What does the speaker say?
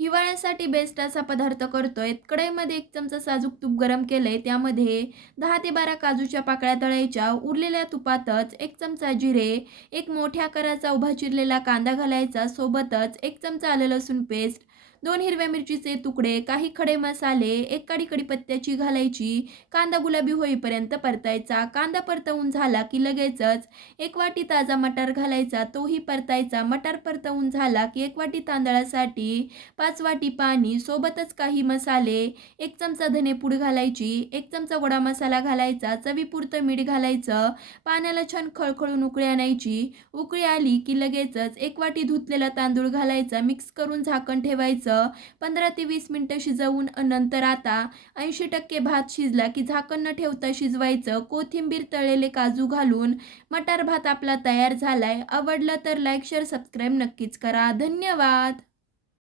हिवाळ्यासाठी best असा पदार्थ करतोय. कढईमध्ये 1 चमचा साजूक तूप गरम केलंय. त्यामध्ये 10 ते 12 काजूच्या पाकळ्या तळायच्या. उरलेल्या तुपातच 1 चमचा जिरे, एक मोठ्या आकाराचा उभा चिरलेला कांदा घालायचा. सोबतच 1 चमचा आलं लसूण पेस्ट, 2 हिरव्या मिरचीचे तुकडे, काही खडे मसाले, 1 काडी कढीपत्त्याची घालायची. कांदा गुलाबी होईपर्यंत परतायचा. कांदा परतवून झाला की लगेचच 1 वाटी ताजा मटार घालायचा. तोही परतायचा. मटार परतवून झाला की 1 वाटी तांदळासाठी 5 वाटी पाणी, सोबतच काही मसाले, 1 चमचा धनेपूड घालायची, 1 चमचा गोडा मसाला घालायचा, चवीपुरतं मीठ घालायचं. पाण्याला छान खळखळून उकळी आणायची. उकळी आली की लगेचच 1 वाटी धुतलेला तांदूळ घालायचा. मिक्स करून झाकण ठेवायचं. 15 ते 20 मिनिटं शिजवून नंतर आता 80% भात शिजला की झाकण न ठेवता शिजवायचं. कोथिंबीर, तळलेले काजू घालून मटार भात आपला तयार झालाय. आवडला तर लाईक, शेअर, सबस्क्राईब नक्कीच करा. धन्यवाद.